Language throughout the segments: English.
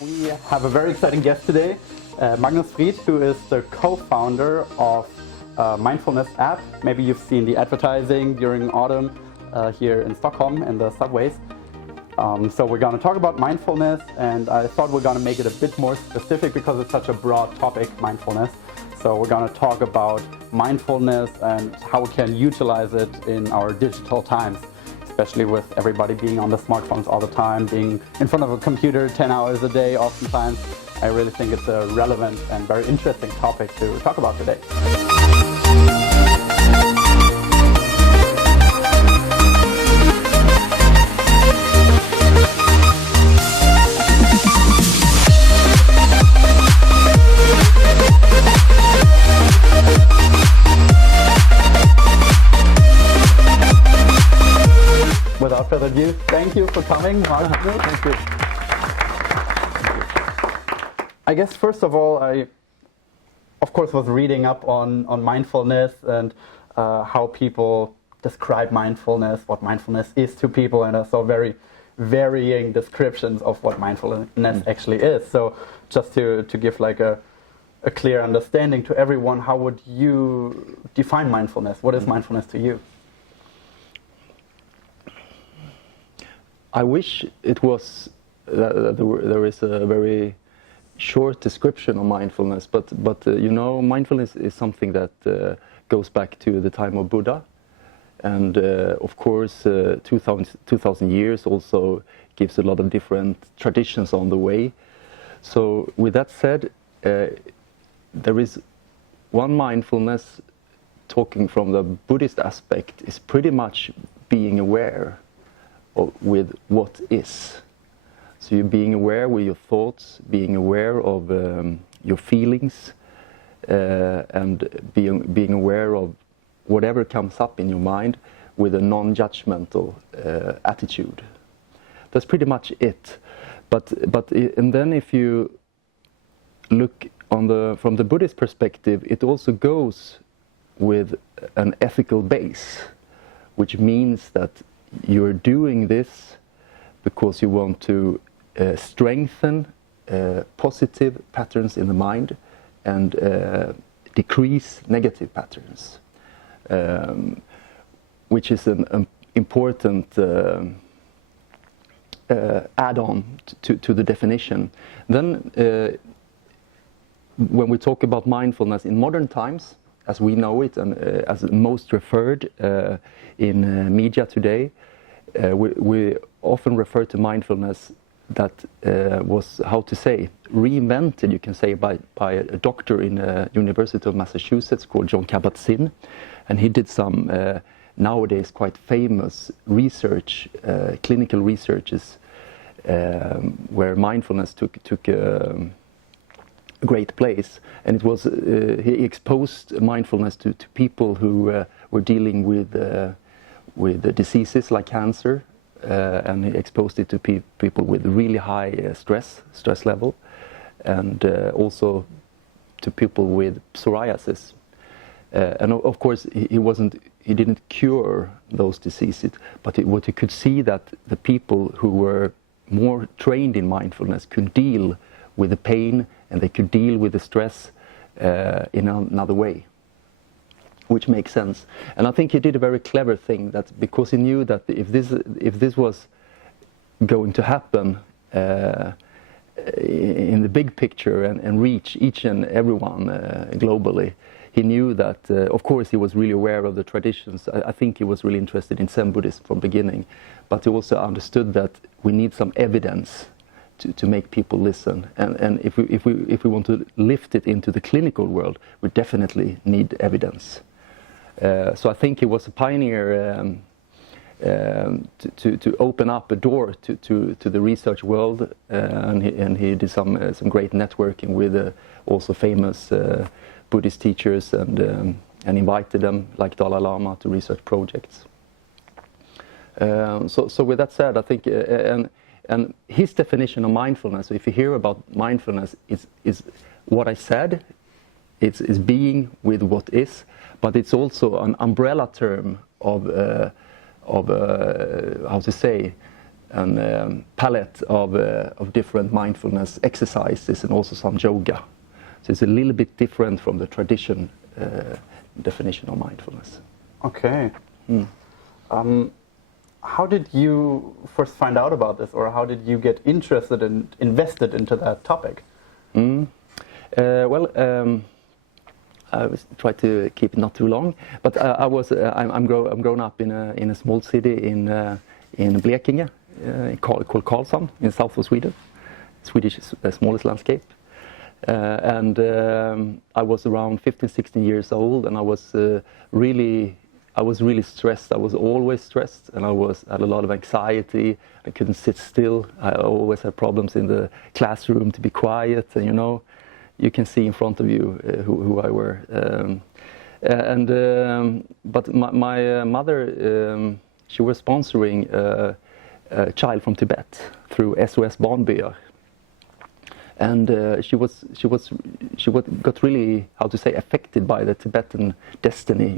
We have a very exciting guest today, Magnus Fridh, who is the co-founder of Mindfulness app. Maybe you've seen the advertising during autumn here in Stockholm in the subways. So we're going to talk about mindfulness, and I thought we're going to make it a bit more specific because it's such a broad topic, mindfulness. So we're going to talk about mindfulness and how we can utilize it in our digital times, especially with everybody being on the smartphones all the time, being in front of a computer 10 hours a day oftentimes. I really think it's a relevant and very interesting topic to talk about today. Without further ado, thank you for coming, Magnus. Thank you. I guess first of all, I, of course, was reading up on mindfulness and how people describe mindfulness, what mindfulness is to people, and I saw very varying descriptions of what mindfulness actually is. So just to give like a clear understanding to everyone, how would you define mindfulness? What is mindfulness to you? I wish it was there is a very short description of mindfulness, but you know, mindfulness is something that goes back to the time of Buddha, and of course 2000 years also gives a lot of different traditions on the way. So with that said, there is one mindfulness, talking from the Buddhist aspect, is pretty much being aware with what is. So you're being aware with your thoughts, being aware of your feelings, and being aware of whatever comes up in your mind with a non-judgmental attitude. That's pretty much it. And then if you look from the Buddhist perspective, it also goes with an ethical base, which means that you're doing this because you want to strengthen positive patterns in the mind and decrease negative patterns, which is an important add-on to the definition. Then when we talk about mindfulness in modern times, as we know it and as most referred in media today, we often refer to mindfulness that was, how to say, reinvented, you can say, by a doctor in the University of Massachusetts called Jon Kabat-Zinn, and he did some nowadays quite famous research, clinical researches, where mindfulness took a great place, and it was he exposed mindfulness to people who were dealing with diseases like cancer, and he exposed it to people with really high stress level, and also to people with psoriasis. And of course, he didn't cure those diseases, but what you could see that the people who were more trained in mindfulness could deal with the pain, and they could deal with the stress in another way, which makes sense. And I think he did a very clever thing, that because he knew that if this was going to happen in the big picture and reach each and everyone globally, he knew that, of course, he was really aware of the traditions. I think he was really interested in Zen Buddhism from the beginning, but he also understood that we need some evidence to make people listen, and if we want to lift it into the clinical world, we definitely need evidence. So I think he was a pioneer to open up a door to the research world, and he did some great networking with also famous Buddhist teachers, and invited them, like Dalai Lama, to research projects. So with that said, I think and his definition of mindfulness, so if you hear about mindfulness, is what I said, it's being with what is, but it's also an umbrella term of how to say, palette of different mindfulness exercises and also some yoga. So it's a little bit different from the tradition definition of mindfulness. Okay. How did you first find out about this, or how did you get interested and invested into that topic? I try to keep it not too long, but I'm grown up in a small city in Blekinge, called Karlshamn in south of Sweden, Swedish smallest landscape. And I was around 15, 16 years old, and I was really stressed. I was always stressed, and I had a lot of anxiety. I couldn't sit still. I always had problems in the classroom to be quiet, and you can see in front of you who I were. But my mother, she was sponsoring a child from Tibet through SOS Barnbyar. And she got really, how to say, affected by the Tibetan destiny.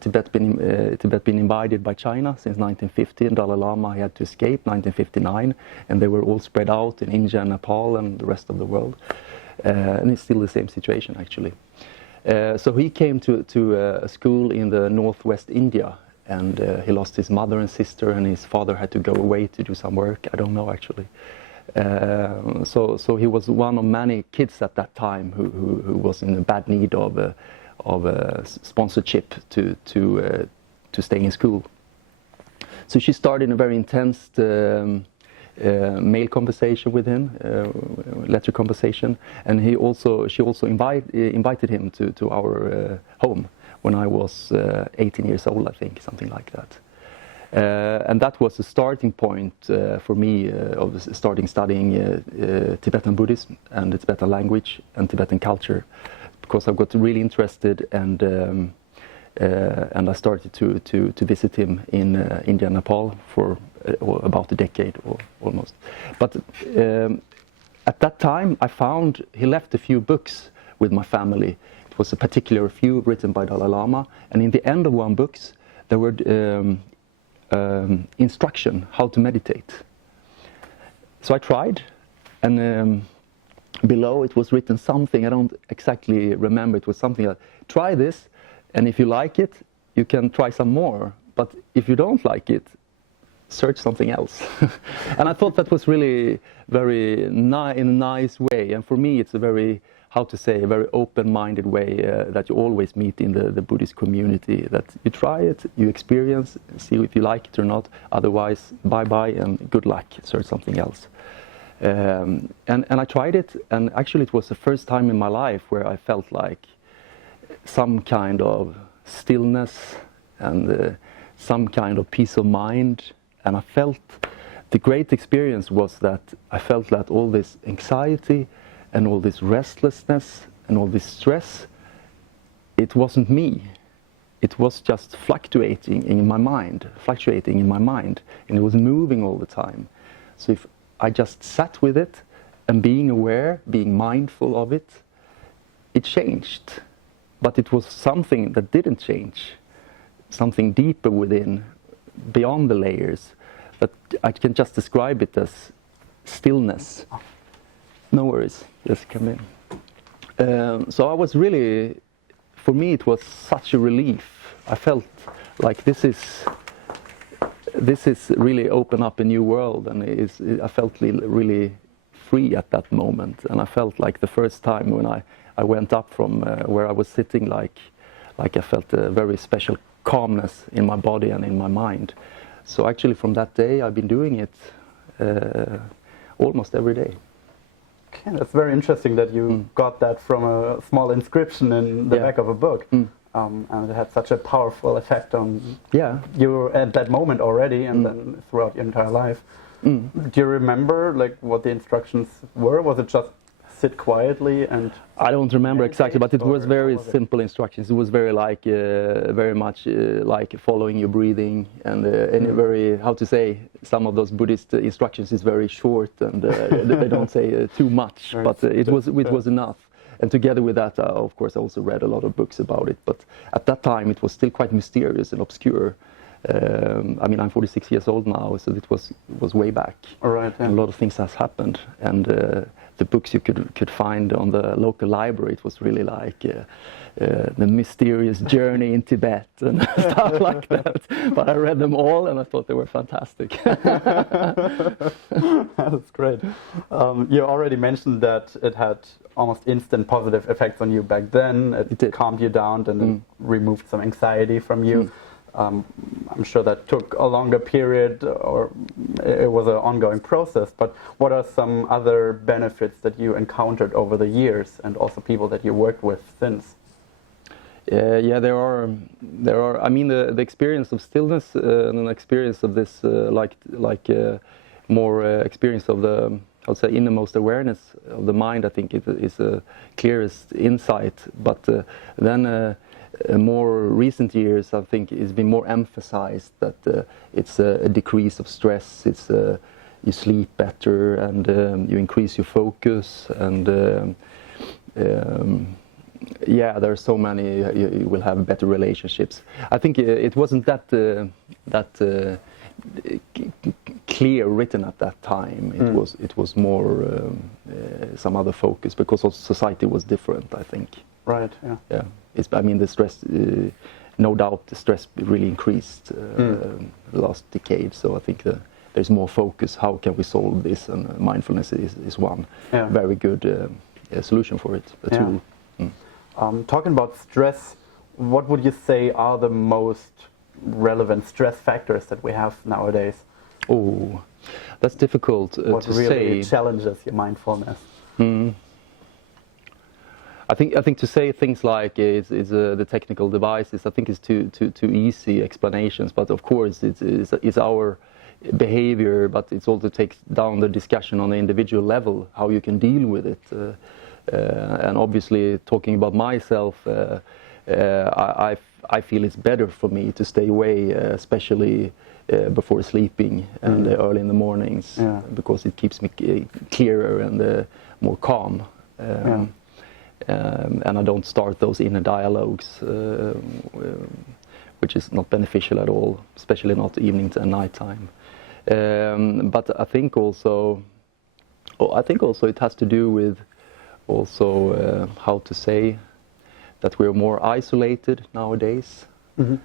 Tibet been invaded by China since 1950, and Dalai Lama had to escape 1959, and they were all spread out in India and Nepal and the rest of the world. And it's still the same situation, actually. So he came to a school in the northwest India, and he lost his mother and sister, and his father had to go away to do some work. I don't know, actually. So he was one of many kids at that time who was in a bad need of sponsorship to stay in school. So she started a very intense mail conversation with him, letter conversation, and she also invited him to our home when I was 18 years old, I think, something like that. And that was a starting point for me of studying Tibetan Buddhism and the Tibetan language and Tibetan culture, because I got really interested, and I started to visit him in India and Nepal for about a decade or almost. But at that time, I found he left a few books with my family. It was a particular few written by Dalai Lama, and in the end of one book, there were instruction how to meditate. So I tried, and below it was written something, I don't exactly remember, it was something like, try this, and if you like it, you can try some more, but if you don't like it, search something else. And I thought that was really very in a nice way, and for me it's a very, how to say, a very open-minded way that you always meet in the Buddhist community, that you try it, you experience, see if you like it or not, otherwise bye-bye and good luck, search something else. And I tried it, and actually it was the first time in my life where I felt like some kind of stillness and some kind of peace of mind, and I felt the great experience was that I felt that all this anxiety and all this restlessness and all this stress, it wasn't me. It was just fluctuating in my mind, and it was moving all the time. So if I just sat with it and being aware, being mindful of it, it changed. But it was something that didn't change, something deeper within, beyond the layers. But I can just describe it as stillness. No worries, just come in. So I was really, for me it was such a relief. I felt like this is really open up a new world, and I felt really free at that moment. And I felt like the first time when I went up from where I was sitting, like I felt a very special calmness in my body and in my mind. So actually from that day I've been doing it almost every day. Okay, that's very interesting that you got that from a small inscription in the back of a book. And it had such a powerful effect on you at that moment already, and then throughout your entire life. Do you remember what the instructions were? Was it just sit quietly and? I don't remember exactly, but it was very simple instructions. It was very very much like following your breathing, and very, how to say, some of those Buddhist instructions is very short, and they don't say too much, but it was enough. And together with that, of course, I also read a lot of books about it. But at that time, it was still quite mysterious and obscure. I mean, I'm 46 years old now, so it was way back. All right. Yeah. A lot of things has happened, and the books you could find on the local library, it was really like the mysterious journey in Tibet and stuff like that. But I read them all, and I thought they were fantastic. That's great. You already mentioned that it had almost instant positive effects on you back then. It calmed you down and removed some anxiety from you. I'm sure that took a longer period, or it was an ongoing process, but what are some other benefits that you encountered over the years, and also people that you worked with since? Yeah, there are. I mean, the experience of stillness and an experience of this, more experience of the, I would say, innermost awareness of the mind, I think is the clearest insight. But then more recent years, I think, it's been more emphasized that it's a decrease of stress. It's you sleep better, and you increase your focus, and yeah, there are so many. You will have better relationships. I think it wasn't that clear written at that time. It was more some other focus, because also society was different, I think. Right. Yeah. Yeah. I mean, the stress. No doubt, the stress really increased the last decade. So I think there's more focus. How can we solve this? And mindfulness is one very good solution for it. A tool. Talking about stress, what would you say are the most relevant stress factors that we have nowadays? Oh, that's difficult to say. What really challenges your mindfulness? I think to say things like is the technical devices, I think is too easy explanations. But of course, it's our behavior, but it also takes down the discussion on the individual level, how you can deal with it. And obviously, talking about myself, I feel it's better for me to stay away, especially before sleeping and early in the mornings, because it keeps me clearer and more calm. And I don't start those inner dialogues, which is not beneficial at all, especially not evenings and nighttime. But I think also it has to do with also how to say that we're more isolated nowadays. We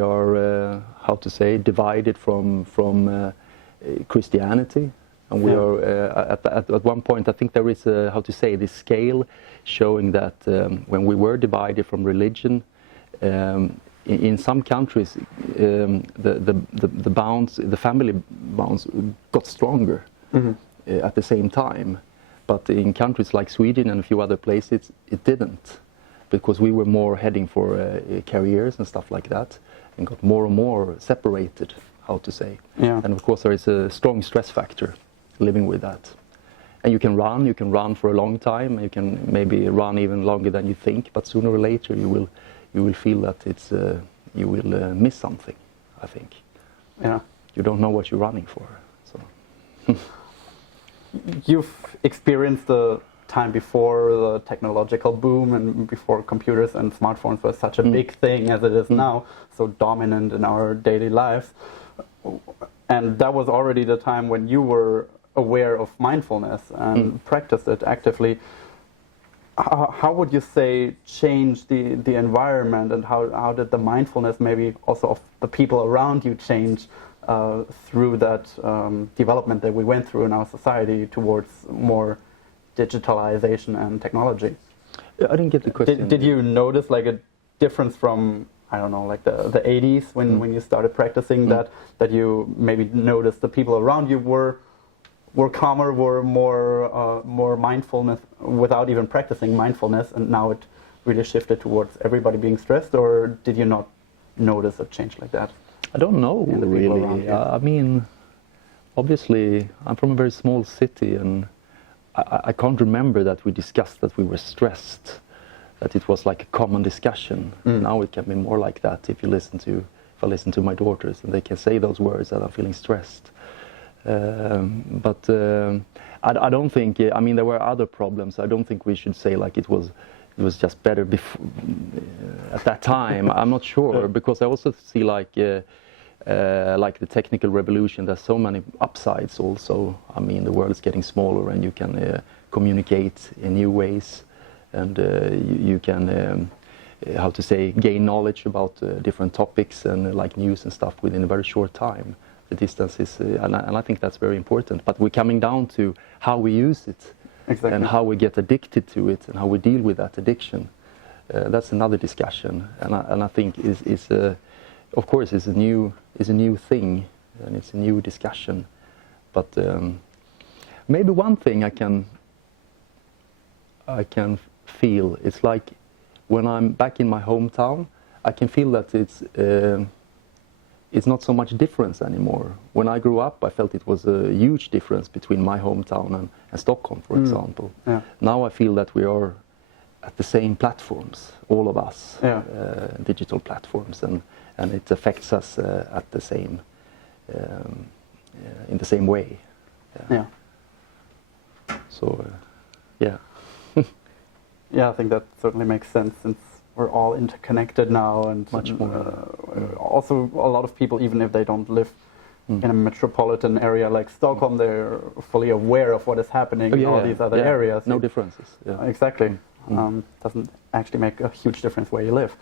are how to say divided from Christianity. And we are at one point, I think there is how to say, this scale showing that when we were divided from religion, in some countries the bonds, the family bonds, got stronger at the same time. But in countries like Sweden and a few other places, it didn't, because we were more heading for careers and stuff like that, and got more and more separated, how to say. And of course there is a strong stress factor living with that. And you can run for a long time, you can maybe run even longer than you think, but sooner or later you will feel that it's you will miss something, I think. You don't know what you're running for. So you've experienced the time before the technological boom and before computers and smartphones were such a big thing as it is now, so dominant in our daily lives. And that was already the time when you were aware of mindfulness and practiced it actively. How would you say changed the environment, and how did the mindfulness maybe also of the people around you change through that development that we went through in our society towards more digitalization and technology? I didn't get the question. Did you notice like a difference from, I don't know, like the 80s when you started practicing that you maybe noticed the people around you were calmer, were more mindfulness without even practicing mindfulness, and now it really shifted towards everybody being stressed? Or did you not notice a change like that? I don't know really. I mean, obviously I'm from a very small city, and I can't remember that we discussed that we were stressed, that it was like a common discussion. Now it can be more like that if I listen to my daughters, and they can say those words that I'm feeling stressed. But I don't think, I mean, there were other problems. I don't think we should say like it was was just better at that time. I'm not sure, because I also see like the technical revolution. There's so many upsides also. I mean, the world is getting smaller, and you can communicate in new ways, and you can how to say, gain knowledge about different topics and like news and stuff within a very short time. The distance is, and I think that's very important. But we're coming down to how we use it, exactly, and how we get addicted to it, and how we deal with that addiction. That's another discussion, and I think of course, is a new thing, and it's a new discussion. But maybe one thing I can feel, it's like when I'm back in my hometown, I can feel that it's not so much difference anymore. When I grew up, I felt it was a huge difference between my hometown and Stockholm, for example. Yeah. Now I feel that we are at the same platforms, all of us, digital platforms, and it affects us at the same, in the same way. Yeah. So, yeah. Yeah, I think that certainly makes sense, since we're all interconnected now, and much more. Also, a lot of people, even if they don't live in a metropolitan area like Stockholm, they're fully aware of what is happening in all these other areas. No differences. Yeah. Exactly. Doesn't actually make a huge difference where you live.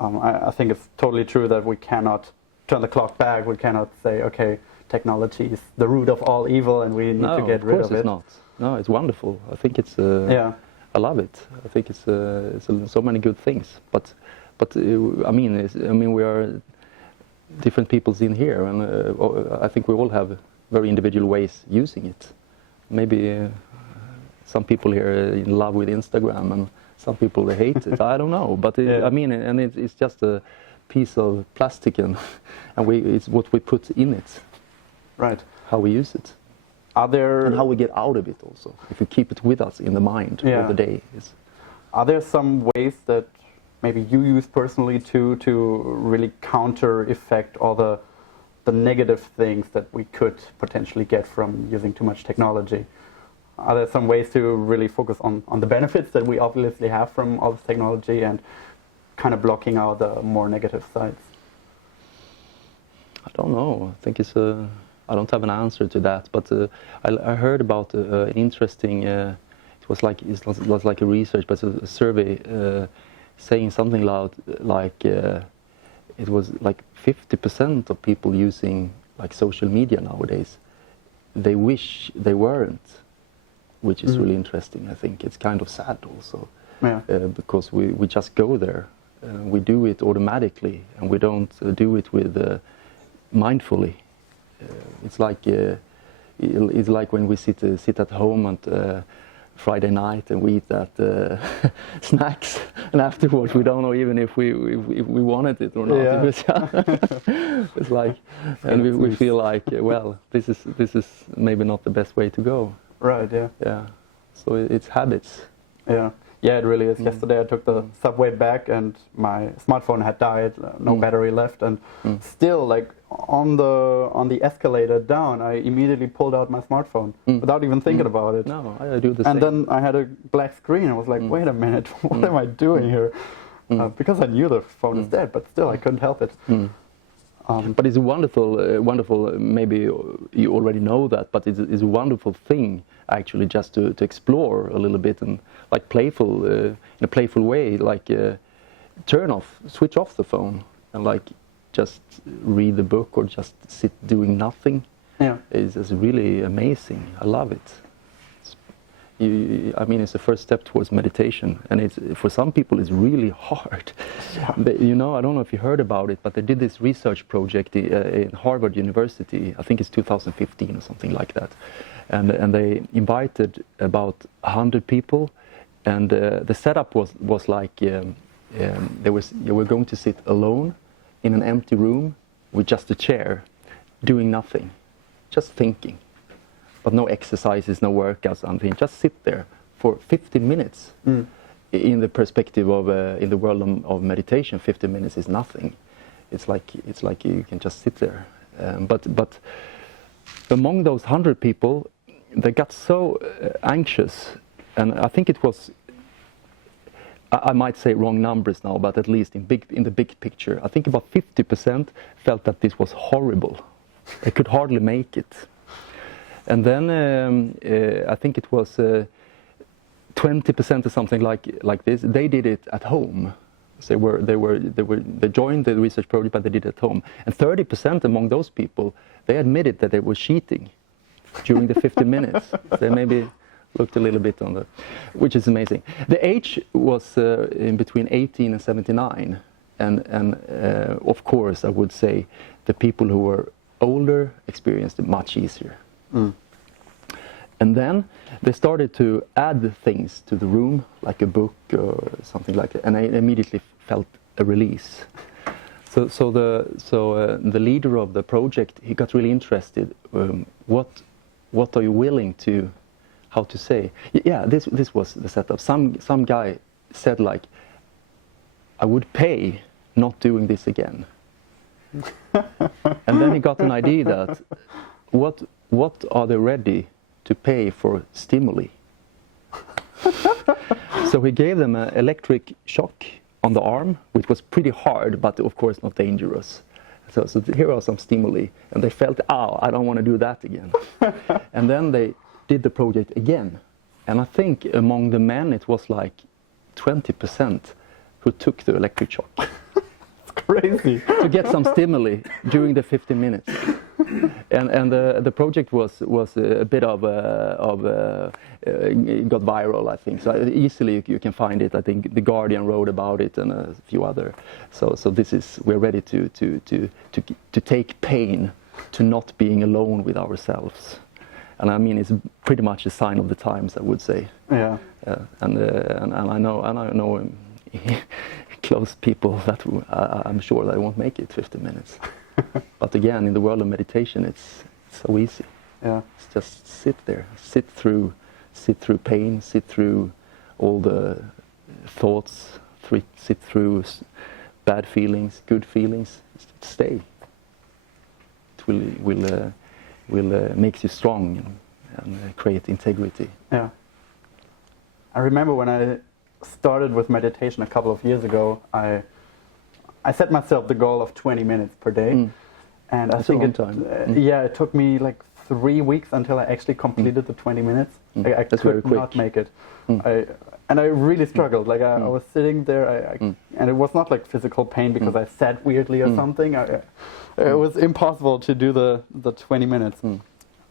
I think it's totally true that we cannot turn the clock back. We cannot say, okay, technology is the root of all evil, and we need to get rid of it. No, of course it's not. No, it's wonderful. I think it's. I love it. I think it's so many good things. But I mean, we are different peoples in here, and I think we all have very individual ways using it. Maybe some people here are in love with Instagram, and some people they hate it. I don't know, but I mean, and it's just a piece of plastic, and it's what we put in it. Right. How we use it. And how we get out of it also, if we keep it with us in the mind all the day. Are there some ways that maybe you use personally to really counter effect all the negative things that we could potentially get from using too much technology? Are there some ways to really focus on the benefits that we obviously have from all this technology, and kind of blocking out the more negative sides? I don't know. I think I don't have an answer to that, but I heard about an interesting. It was like a research, but a survey saying something like it was like 50% of people using like social media nowadays, they wish they weren't, which is really interesting. I think it's kind of sad also, because we just go there, we do it automatically, and we don't do it with mindfully. It's like when we sit at home and Friday night, and we eat that snacks, and afterwards we don't know even if we wanted it or not. It's like, and we feel like, well, this is maybe not the best way to go. Right. Yeah. Yeah. So it's habits. Yeah. Yeah, it really is. Yesterday I took the subway back, and my smartphone had died, no battery left, and still, like, on the escalator down, I immediately pulled out my smartphone without even thinking about it. No, I do the same. And then I had a black screen. I was like, wait a minute, what am I doing here? Because I knew the phone is dead, but still I couldn't help it. But it's a wonderful, maybe you already know that, but it's a wonderful thing actually, just to explore a little bit, and like playful, in a playful way, like switch off the phone, and like just read the book, or just sit doing nothing. Yeah, is really amazing. I love it. I mean, it's the first step towards meditation, and for some people it's really hard. Yeah. You know, I don't know if you heard about it, but they did this research project in Harvard University. I think it's 2015 or something like that, and they invited about 100 people, and the setup was like you were going to sit alone in an empty room with just a chair, doing nothing, just thinking. But no exercises, no workouts, something. Just sit there for 15 minutes. In the perspective of, in the world of meditation, 15 minutes is nothing. It's like you can just sit there. But among those 100 people, they got so anxious, and I think it was I might say wrong numbers now, but at least in the big picture, I think about 50% felt that this was horrible. They could hardly make it. And then I think it was 20% or something like this. They did it at home. So they joined the research project, but they did it at home. And 30% among those people, they admitted that they were cheating during the 50 minutes. They maybe looked a little bit on the, which is amazing. The age was in between 18 and 79, and of course I would say the people who were older experienced it much easier. And then they started to add things to the room, like a book or something like that, and I immediately felt a release. So the leader of the project, he got really interested. What are you willing to, how to say? Yeah, this was the setup. Some guy said like, I would pay not doing this again. And then he got an idea that what are they ready to pay for stimuli? So he gave them an electric shock on the arm, which was pretty hard, but of course not dangerous. So here are some stimuli, and they felt, I don't want to do that again. And then they did the project again. And I think among the men it was like 20% who took the electric shock. It's crazy. To get some stimuli during the 50 minutes. And the project was a bit of it got viral, I think. So easily you can find it. I think The Guardian wrote about it and a few other. So we're ready to take pain to not being alone with ourselves. And I mean, it's pretty much a sign of the times, I would say. Yeah. And I know close people that I'm sure that won't make it 50 minutes. But again, in the world of meditation, it's so easy. Yeah. It's just sit there, sit through pain, sit through all the thoughts, sit through bad feelings, good feelings. Stay. It will make you strong and create integrity. Yeah. I remember when I started with meditation a couple of years ago, I set myself the goal of 20 minutes per day. And I think it took me like 3 weeks until I actually completed the 20 minutes. I could not make it. And I really struggled. Like I was sitting there, and it was not like physical pain because I sat weirdly or something. It was impossible to do the 20 minutes.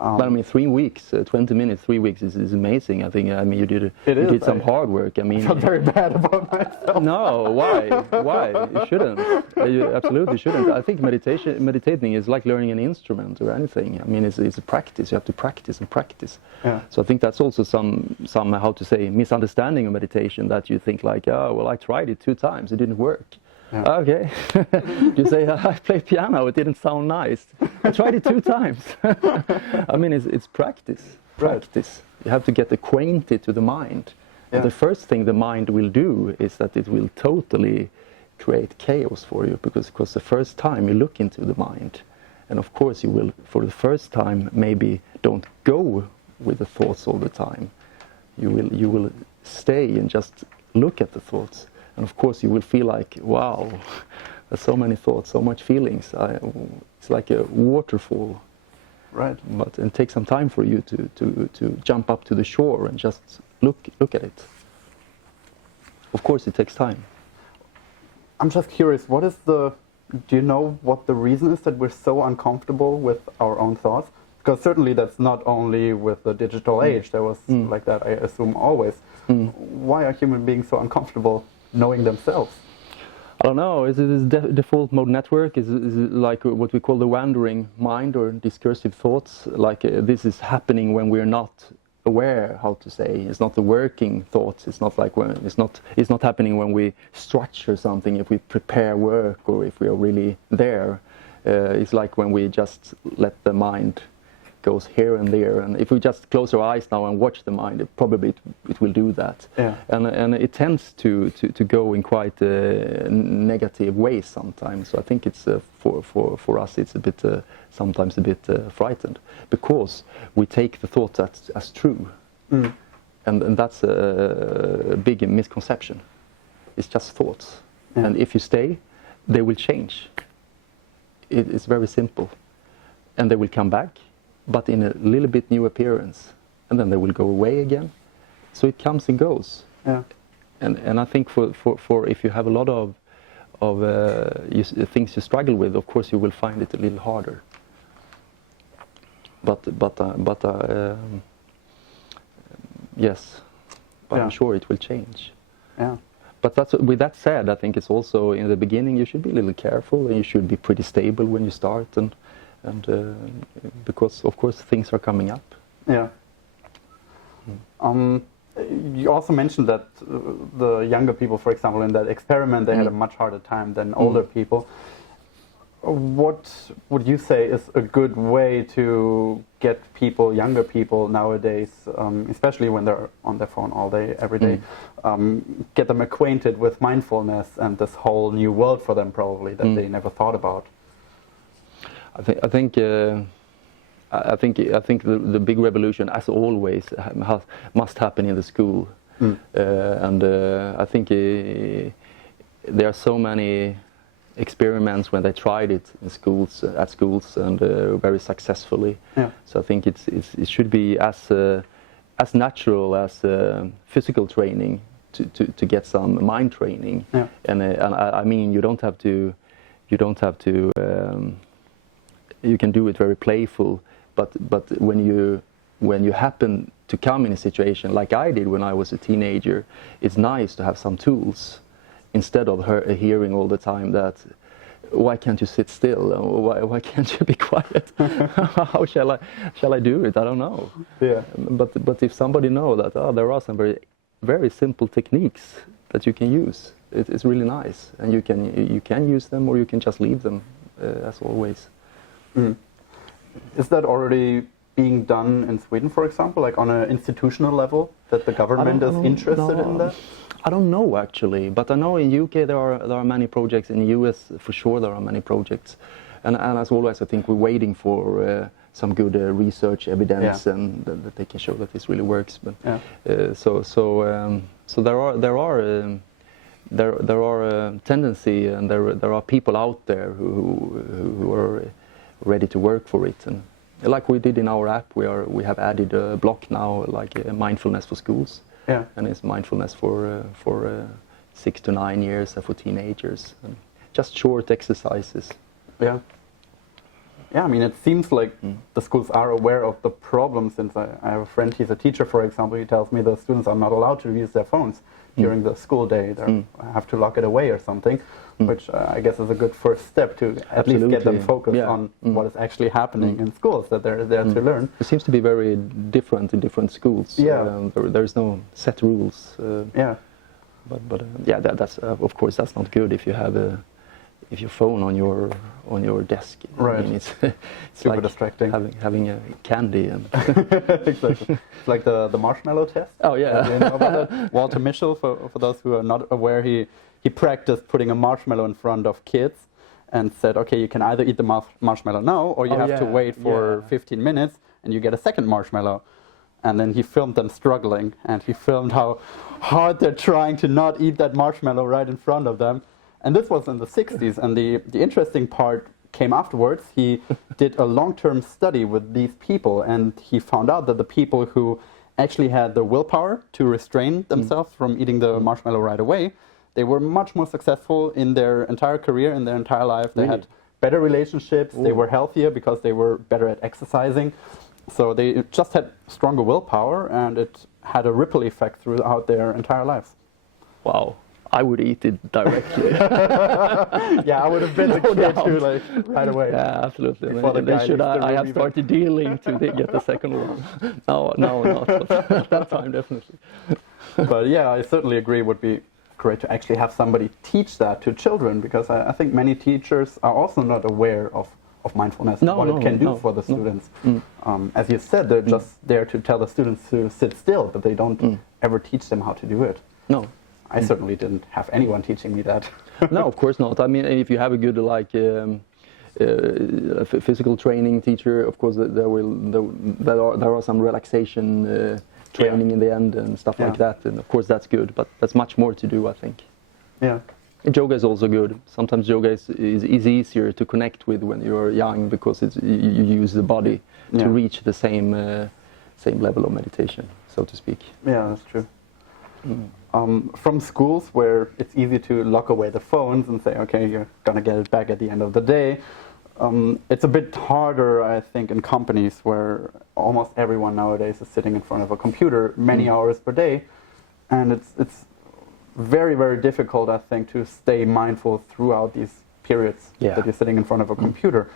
But I mean, 3 weeks, 20 minutes, 3 weeks is amazing. I think. I mean, you did some hard work. I mean, I felt very bad about myself. No, why? You shouldn't. You absolutely shouldn't. I think meditating is like learning an instrument or anything. I mean, it's a practice. You have to practice and practice. Yeah. So I think that's also some how to say misunderstanding of meditation, that you think like, oh well, I tried it 2 times, it didn't work. Yeah. Okay. You say, I play piano, it didn't sound nice. I tried it 2 times. I mean, it's practice. Practice. You have to get acquainted to the mind. Yeah. And the first thing the mind will do is that it will totally create chaos for you, because the first time you look into the mind, and of course you will, for the first time, maybe don't go with the thoughts all the time. You will stay and just look at the thoughts. And of course you will feel like, wow, there's so many thoughts, so much feelings. It's like a waterfall. Right. But it takes some time for you to jump up to the shore and just look at it. Of course it takes time. I'm just curious, do you know what the reason is that we're so uncomfortable with our own thoughts? Because certainly that's not only with the digital age, there was like that, I assume, always. Why are human beings so uncomfortable knowing themselves? I don't know. Is it default mode network? Is it like what we call the wandering mind or discursive thoughts? Like this is happening when we're not aware, how to say. It's not the working thoughts. It's not like when it's not happening when we structure something, if we prepare work or if we are really there. It's like when we just let the mind goes here and there, and if we just close our eyes now and watch the mind, it will do that. Yeah. And it tends to go in quite negative ways sometimes. So I think it's for us it's a bit sometimes a bit frightened, because we take the thoughts as true, and that's a big misconception. It's just thoughts. And if you stay, they will change. It's very simple. And they will come back, but in a little bit new appearance. And then they will go away again. So it comes and goes. Yeah. And I think for if you have a lot of things you struggle with, of course you will find it a little harder. Yes, but I'm sure it will change. Yeah. But with that said, I think it's also in the beginning you should be a little careful and you should be pretty stable when you start, and because of course things are coming up. Yeah. You also mentioned that the younger people, for example, in that experiment, they had a much harder time than older people. What would you say is a good way to get people, younger people nowadays, especially when they're on their phone all day, every day, get them acquainted with mindfulness and this whole new world for them probably that they never thought about? I think the big revolution, as always, must happen in the school, and I think there are so many experiments when they tried it in schools, and very successfully. Yeah. So I think it should be as natural as physical training to get some mind training. Yeah. And I mean you don't have to. You can do it very playful. But when you happen to come in a situation like I did when I was a teenager, it's nice to have some tools instead of hearing all the time that why can't you sit still? Why can't you be quiet? How shall I do it? I don't know. Yeah. But if somebody knows that there are some very simple techniques that you can use, it's really nice, and you can use them or you can just leave them as always. Mm. Is that already being done in Sweden, for example, like on an institutional level, that the government is interested in that? I don't know actually, but I know in UK there are many projects. In the US, for sure, there are many projects, and as always, I think we're waiting for some good research evidence, and that they can show that this really works. But so there are tendency, and there are people out there who are ready to work for it, and like we did in our app, we have added a block now, like mindfulness for schools, and it's mindfulness for 6 to 9 years for teenagers, and just short exercises. Yeah. I mean, it seems like the schools are aware of the problem. Since I have a friend, he's a teacher, for example, he tells me the students are not allowed to use their phones during the school day. They have to lock it away or something, which I guess is a good first step to at least get them focused on what is actually happening in schools, that they're there to learn. It seems to be very different in different schools. Yeah. There's no set rules. But that's of course that's not good if you have your phone on your desk. Right. I mean, it's super like distracting. Having a candy and exactly. It's like the marshmallow test. Oh yeah. You know about that? Walter Mischel, for those who are not aware, he practiced putting a marshmallow in front of kids and said, okay, you can either eat the marshmallow now, or you have to wait for 15 minutes and you get a second marshmallow. And then he filmed them struggling, and he filmed how hard they're trying to not eat that marshmallow right in front of them. And this was in the 60s, and the interesting part came afterwards. He did a long-term study with these people, and he found out that the people who actually had the willpower to restrain themselves from eating the marshmallow right away, they were much more successful in their entire career, in their entire life. They had better relationships, they were healthier because they were better at exercising. So they just had stronger willpower, and it had a ripple effect throughout their entire lives. Wow. I would eat it directly. Yeah, I would have been the kid too, like, right away. Yeah, absolutely. Then should I have started dealing to get the second one? No, not. At that time, definitely. But yeah, I certainly agree it would be great to actually have somebody teach that to children, because I think many teachers are also not aware of mindfulness and what it can do for the students. As you said, they're just there to tell the students to sit still, but they don't ever teach them how to do it. No. I certainly didn't have anyone teaching me that. No, of course not. I mean, if you have a good physical training teacher, of course there are some relaxation training in the end and stuff like that, and of course that's good. But there's much more to do, I think. Yeah. Yoga is also good. Sometimes yoga is easier to connect with when you're young because you use the body to reach the same level of meditation, so to speak. Yeah, that's true. From schools where it's easy to lock away the phones and say, okay, you're gonna get it back at the end of the day, it's a bit harder, I think, in companies where almost everyone nowadays is sitting in front of a computer many hours per day, and it's very, very difficult, I think, to stay mindful throughout these periods that you're sitting in front of a computer.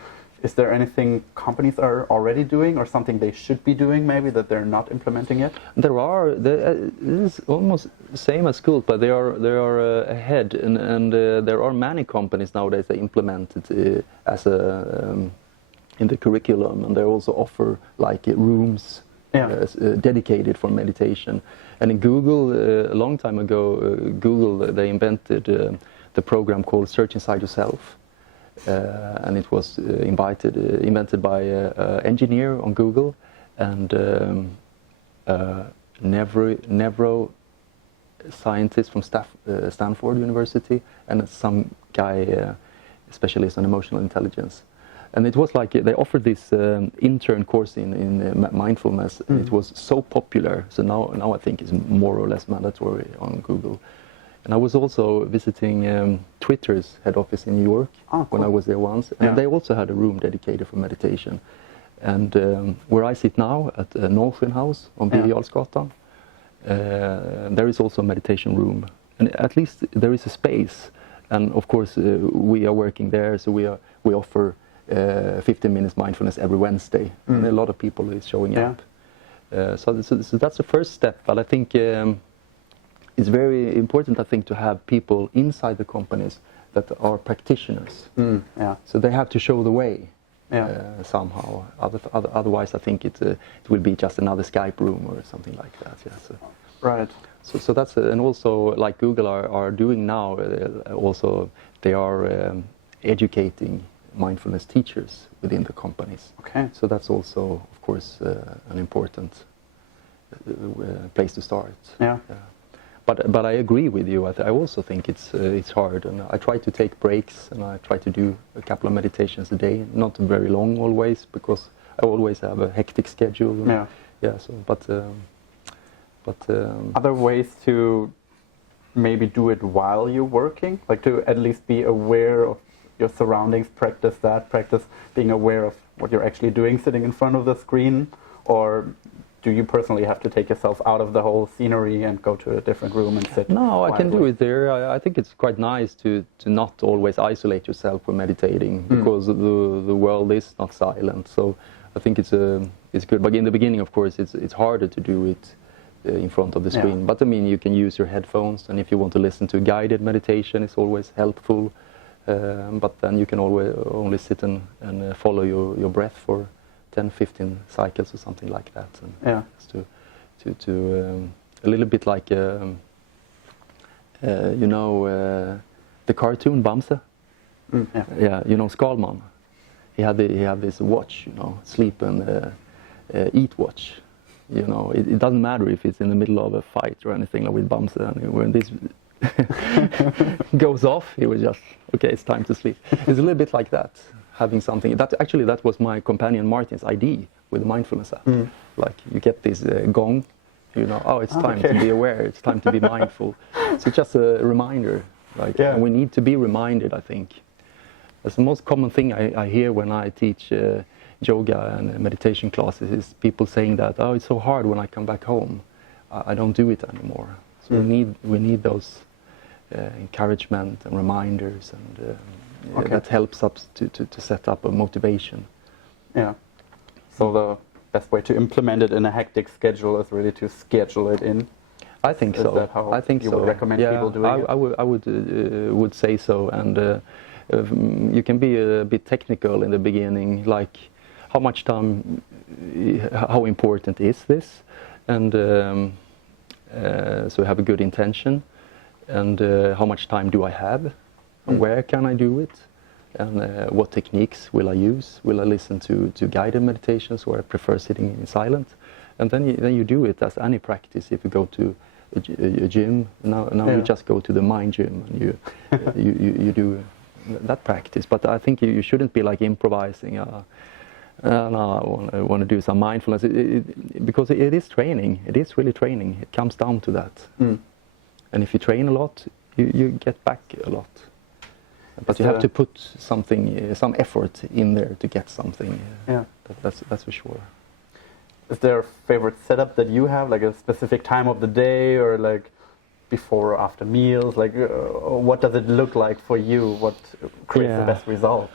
Is there anything companies are already doing, or something they should be doing maybe that they're not implementing yet? There are. It is almost the same as schools, but they are ahead, and there are many companies nowadays that implement it as a in the curriculum, and they also offer like rooms dedicated for meditation. And in Google, a long time ago, Google they invented the program called Search Inside Yourself. And it was invented by an engineer on Google and neuro scientist from Stanford University, and some guy specialist on emotional intelligence. And it was like they offered this intern course in mindfulness, and it was so popular. So now I think it's more or less mandatory on Google. And I was also visiting Twitter's head office in New York when I was there once, and they also had a room dedicated for meditation. And where I sit now at Northern House on Birger Jarlsgatan, there is also a meditation room, and at least there is a space. And of course, we are working there, so we offer 15 minutes mindfulness every Wednesday, and a lot of people is showing up. So that's the first step, but I think. It's very important, I think, to have people inside the companies that are practitioners. So they have to show the way somehow. Otherwise, I think it will be just another Skype room or something like that. Right. So that's and also like Google are doing now. Also, they are educating mindfulness teachers within the companies. Okay. So that's also, of course, an important place to start. Yeah. But I agree with you. I also think it's hard, and I try to take breaks, and I try to do a couple of meditations a day, not very long always, because I always have a hectic schedule. So other ways to maybe do it while you're working, like to at least be aware of your surroundings, practice being aware of what you're actually doing sitting in front of the screen, or do you personally have to take yourself out of the whole scenery and go to a different room and sit? No, I can do it there. I think it's quite nice to not always isolate yourself when meditating, because the world is not silent. So I think it's good. But in the beginning, of course, it's harder to do it in front of the screen. But I mean, you can use your headphones, and if you want to listen to guided meditation, it's always helpful. But then you can always only sit and follow your breath for 10-15 cycles or something like that, and to a little bit like the cartoon Bamse. Skalman. He had this watch, sleep and eat watch. It doesn't matter if it's in the middle of a fight or anything like with Bamse. And when this goes off, he was just okay. It's time to sleep. It's a little bit like that. Having something that was my companion Martin's idea with the mindfulness app. Like you get this gong, it's time to be aware, it's time to be mindful. So it's just a reminder, and we need to be reminded. I think that's the most common thing I hear when I teach yoga and meditation classes is people saying that it's so hard when I come back home, I don't do it anymore. So we need those encouragement and reminders and. That helps us to set up a motivation. Yeah. So the best way to implement it in a hectic schedule is really to schedule it in. I think so. Is that how you would recommend people doing it? I would say so. And you can be a bit technical in the beginning, like how much time, how important is this, and so you have a good intention, and how much time do I have? Where can I do it? And what techniques will I use? Will I listen to guided meditations, or I prefer sitting in silence? And then you do it as any practice. If you go to a gym. Now you just go to the mind gym and you do that practice. But I think you shouldn't be like improvising. No, I want to do some mindfulness because it is training. It is really training. It comes down to that. And if you train a lot, you get back a lot. But you have to put something, some effort in there to get something. That's for sure. Is there a favorite setup that you have, like a specific time of the day, or like before or after meals? Like, what does it look like for you? What creates the best results?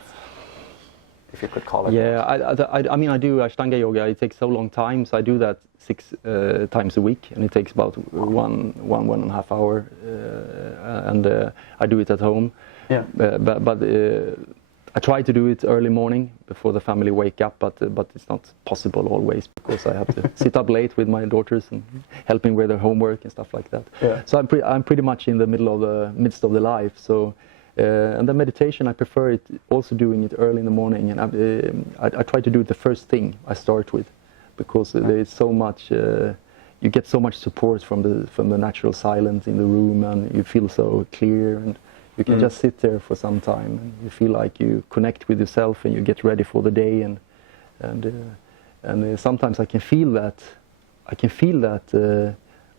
If you could call it. Yeah, I mean, I do Ashtanga yoga. It takes so long time, so I do that 6 times a week, and it takes about one and a half hour, and I do it at home. Yeah. But I try to do it early morning before the family wake up, but it's not possible always because I have to sit up late with my daughters and helping with their homework and stuff like that. Yeah. So I'm pretty much in the midst of the life. So. And the meditation, I prefer it also doing it early in the morning, and I try to do it the first thing I start with, because there is so much, you get so much support from the natural silence in the room, and you feel so clear, and you can just sit there for some time, and you feel like you connect with yourself, and you get ready for the day, and sometimes I can feel that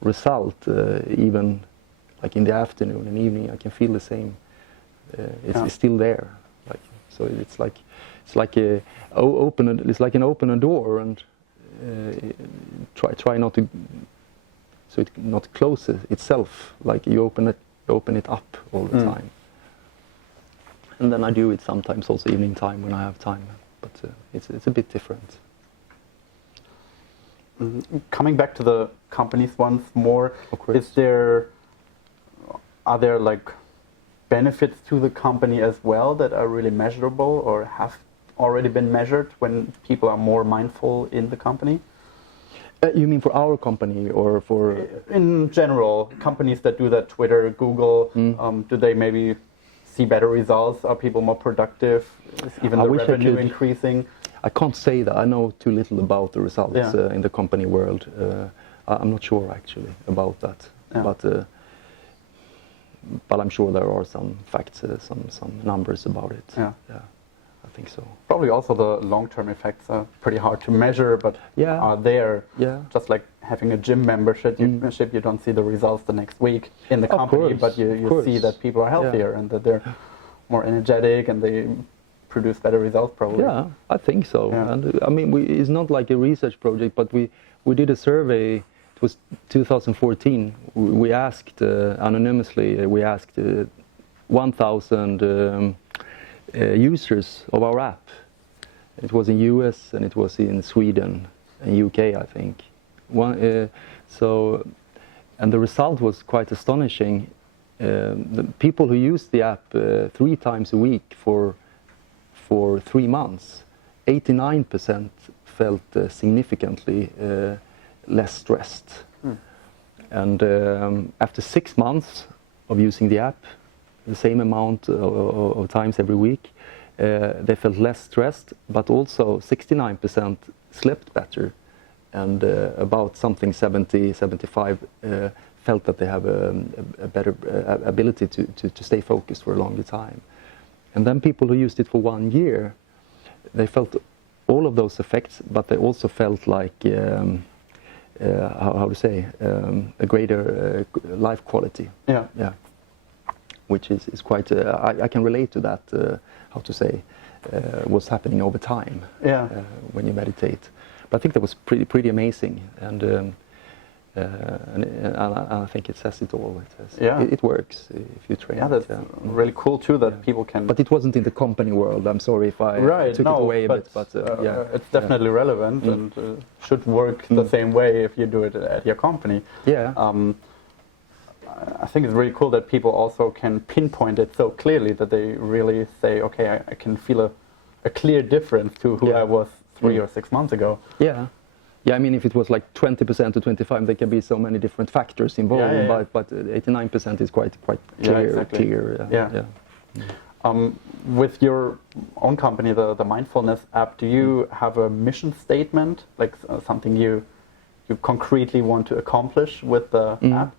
result even like in the afternoon and evening. I can feel the same. It's still there, like, so it's like an open door, and try not to, so it not close itself, like you open it up all the time. And then I do it sometimes also evening time when I have time, but it's a bit different. Coming back to the companies once more, of course. Are there like benefits to the company as well that are really measurable or have already been measured when people are more mindful in the company? You mean for our company or for... In general, companies that do that, Twitter, Google, do they maybe see better results? Are people more productive? Is even the revenue increasing? I can't say that. I know too little about the results in the company world. I'm not sure actually about that. Yeah. But I'm sure there are some facts, some numbers about it. Yeah. I think so. Probably also the long-term effects are pretty hard to measure, but are there. Yeah. Just like having a gym membership, you don't see the results the next week in the company, but you see that people are healthier and that they're more energetic and they produce better results probably. Yeah, I think so. Yeah. And I mean, it's not like a research project, but we did a survey. It was 2014. We asked anonymously. We asked 1,000 users of our app. It was in US and it was in Sweden and UK, I think. And the result was quite astonishing. The people who used the app 3 times a week for 3 months, 89% felt significantly less stressed. And after 6 months of using the app, the same amount of times every week, they felt less stressed, but also 69% slept better, and about something 75 felt that they have a better ability to stay focused for a longer time. And then people who used it for 1 year, they felt all of those effects, but they also felt like how to say, a greater life quality. Yeah. Which is quite. I can relate to that. How to say, what's happening over time. When you meditate. But I think that was pretty amazing, and I think it says it all. It works if you train. Yeah, that's really cool too that people can. But it wasn't in the company world. I'm sorry if I took it away a bit, but it's definitely relevant and should work the same way if you do it at your company. Yeah. I think it's really cool that people also can pinpoint it so clearly that they really say, okay, I can feel a clear difference to who I was 3 or 6 months ago. Yeah. Yeah, I mean, if it was like 20% to 25%, there can be so many different factors involved. But 89% is quite clear. Exactly. With your own company, the Mindfulness app, do you have a mission statement, like something you concretely want to accomplish with the app?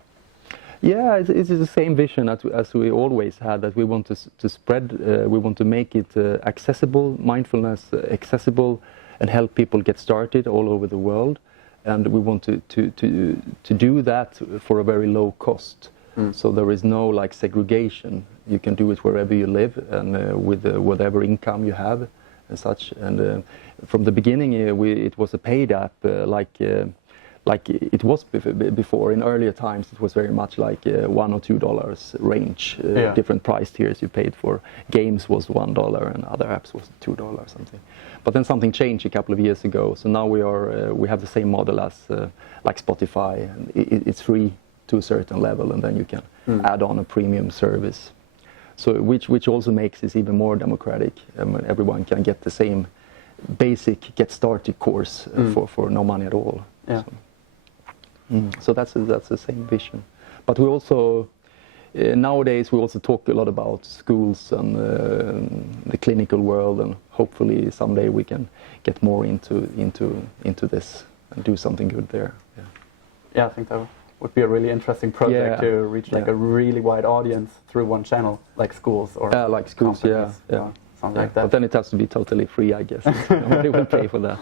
Yeah, it's the same vision as we always had, that we want to spread, we want to make it accessible, mindfulness accessible, and help people get started all over the world. And we want to do that for a very low cost. So there is no like segregation. You can do it wherever you live and with whatever income you have and such. And from the beginning, it was a paid app, like it was before. In earlier times, it was very much like $1 or $2 range. Different price tiers you paid for. Games was $1 and other apps was $2 something. But then something changed a couple of years ago. So now we have the same model as like Spotify. And it's free to a certain level, and then you can add on a premium service. So which also makes it even more democratic. Everyone can get the same basic get started course for no money at all. Yeah. So that's the same vision. But we also nowadays we also talk a lot about schools and the clinical world, and hopefully someday we can get more into this and do something good there. Yeah, I think that would be a really interesting project to reach like a really wide audience through one channel, like schools or like schools. companies. Something like that. But then it has to be totally free, I guess. Nobody will pay for that.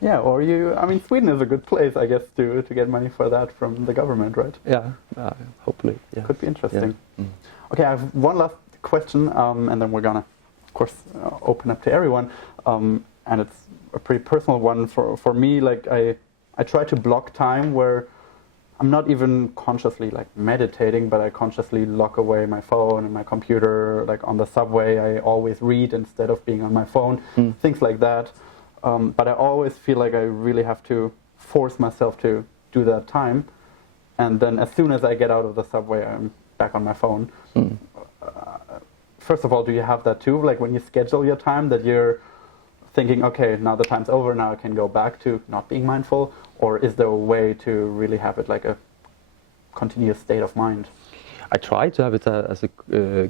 Yeah, or I mean, Sweden is a good place, I guess, to get money for that from the government, right? Yeah, hopefully. Yes. Could be interesting. Yeah. Okay, I have one last question, and then we're gonna, of course, open up to everyone. And it's a pretty personal one for me. Like I try to block time where I'm not even consciously like meditating, but I consciously lock away my phone and my computer. Like on the subway, I always read instead of being on my phone, things like that. But I always feel like I really have to force myself to do that time. And then as soon as I get out of the subway, I'm back on my phone. First of all, do you have that too? Like when you schedule your time, that you're thinking, okay, now the time's over, now I can go back to not being mindful? Or is there a way to really have it like a continuous state of mind? I try to have it as a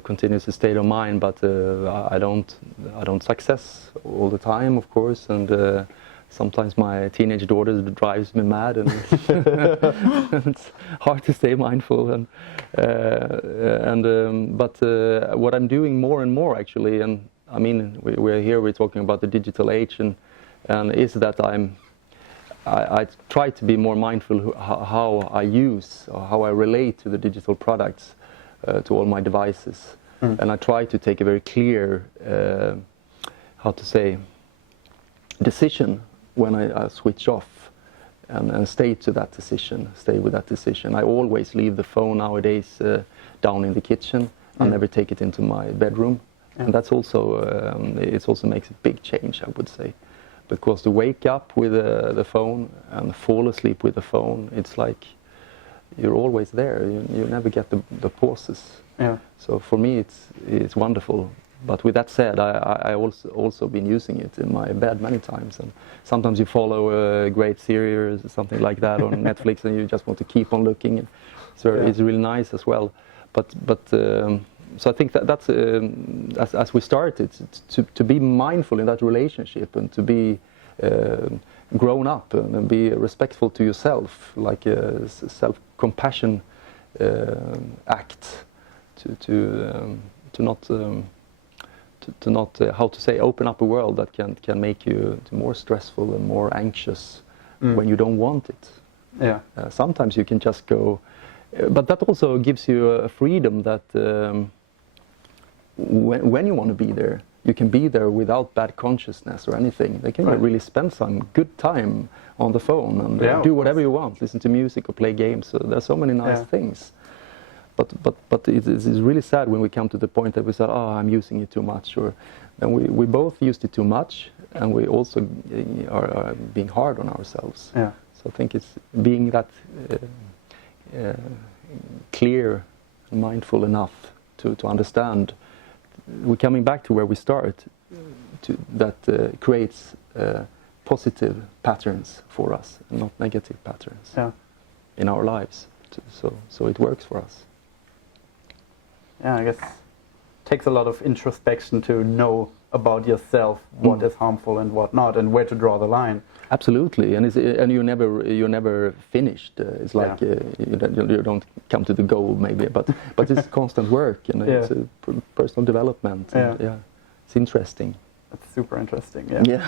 continuous state of mind, but I don't success all the time, of course, and sometimes my teenage daughter drives me mad, and it's hard to stay mindful. But what I'm doing more and more, actually, and I mean, we're talking about the digital age, and is that I try to be more mindful how I use or how I relate to the digital products, to all my devices. And I try to take a very clear, decision when I switch off and stay with that decision. I always leave the phone nowadays down in the kitchen. I never take it into my bedroom. And that's also, it also makes a big change, I would say. Because to wake up with the phone and fall asleep with the phone, it's like you're always there. You never get the pauses. Yeah. So for me, it's wonderful. But with that said, I also been using it in my bed many times. And sometimes you follow a great series or something like that on Netflix, and you just want to keep on looking. So it's really nice as well. So I think that's as we started to be mindful in that relationship and to be grown up and be respectful to yourself, like a self-compassion act to not how to say open up a world that can make you more stressful and more anxious when you don't want it. Yeah. Sometimes you can just go, but that also gives you a freedom that. When you want to be there, you can be there without bad consciousness or anything. They can really spend some good time on the phone and do whatever you want, listen to music or play games. So there's so many nice things. But it's really sad when we come to the point that we say, oh, I'm using it too much. Then we both used it too much, and we also are being hard on ourselves. Yeah. So I think it's being that clear and mindful enough to understand. We're coming back to where we start, that creates positive patterns for us and not negative patterns in our lives. So it works for us. Yeah, I guess it takes a lot of introspection to know about yourself what is harmful and what not, and where to draw the line. Absolutely, and you're never finished. It's like you don't come to the goal maybe, but it's constant work, and it's personal development. And, it's interesting. It's super interesting. Yeah.